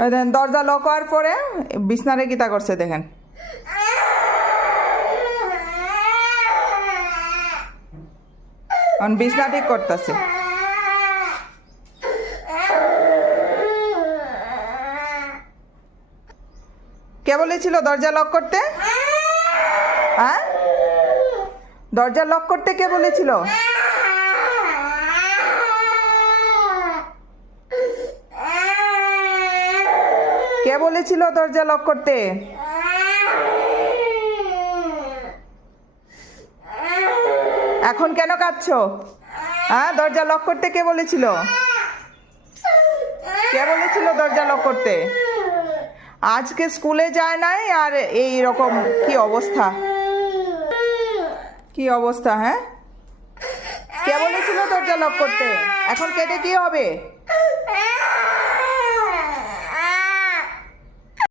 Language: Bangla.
দেখেন দরজা লক হওয়ার পরে বিছনারে কিতা করছে দেখেন। বিছনা ঠিক করতেছে। কে বলেছিল দরজা লক করতে? হ্যাঁ, দরজা লক করতে কে বলেছিল? কে বলেছিল দরজা লক করতে? এখন কেন কাঁদছো? হ্যাঁ, দরজা লক করতে কে বলেছিল? কে বলেছিল দরজা লক করতে? আজকে স্কুলে যায় নাই আর এই রকম কি অবস্থা, কি অবস্থা? হ্যাঁ, কে বলেছিল দরজা লক করতে? এখন কেটে কি হবে?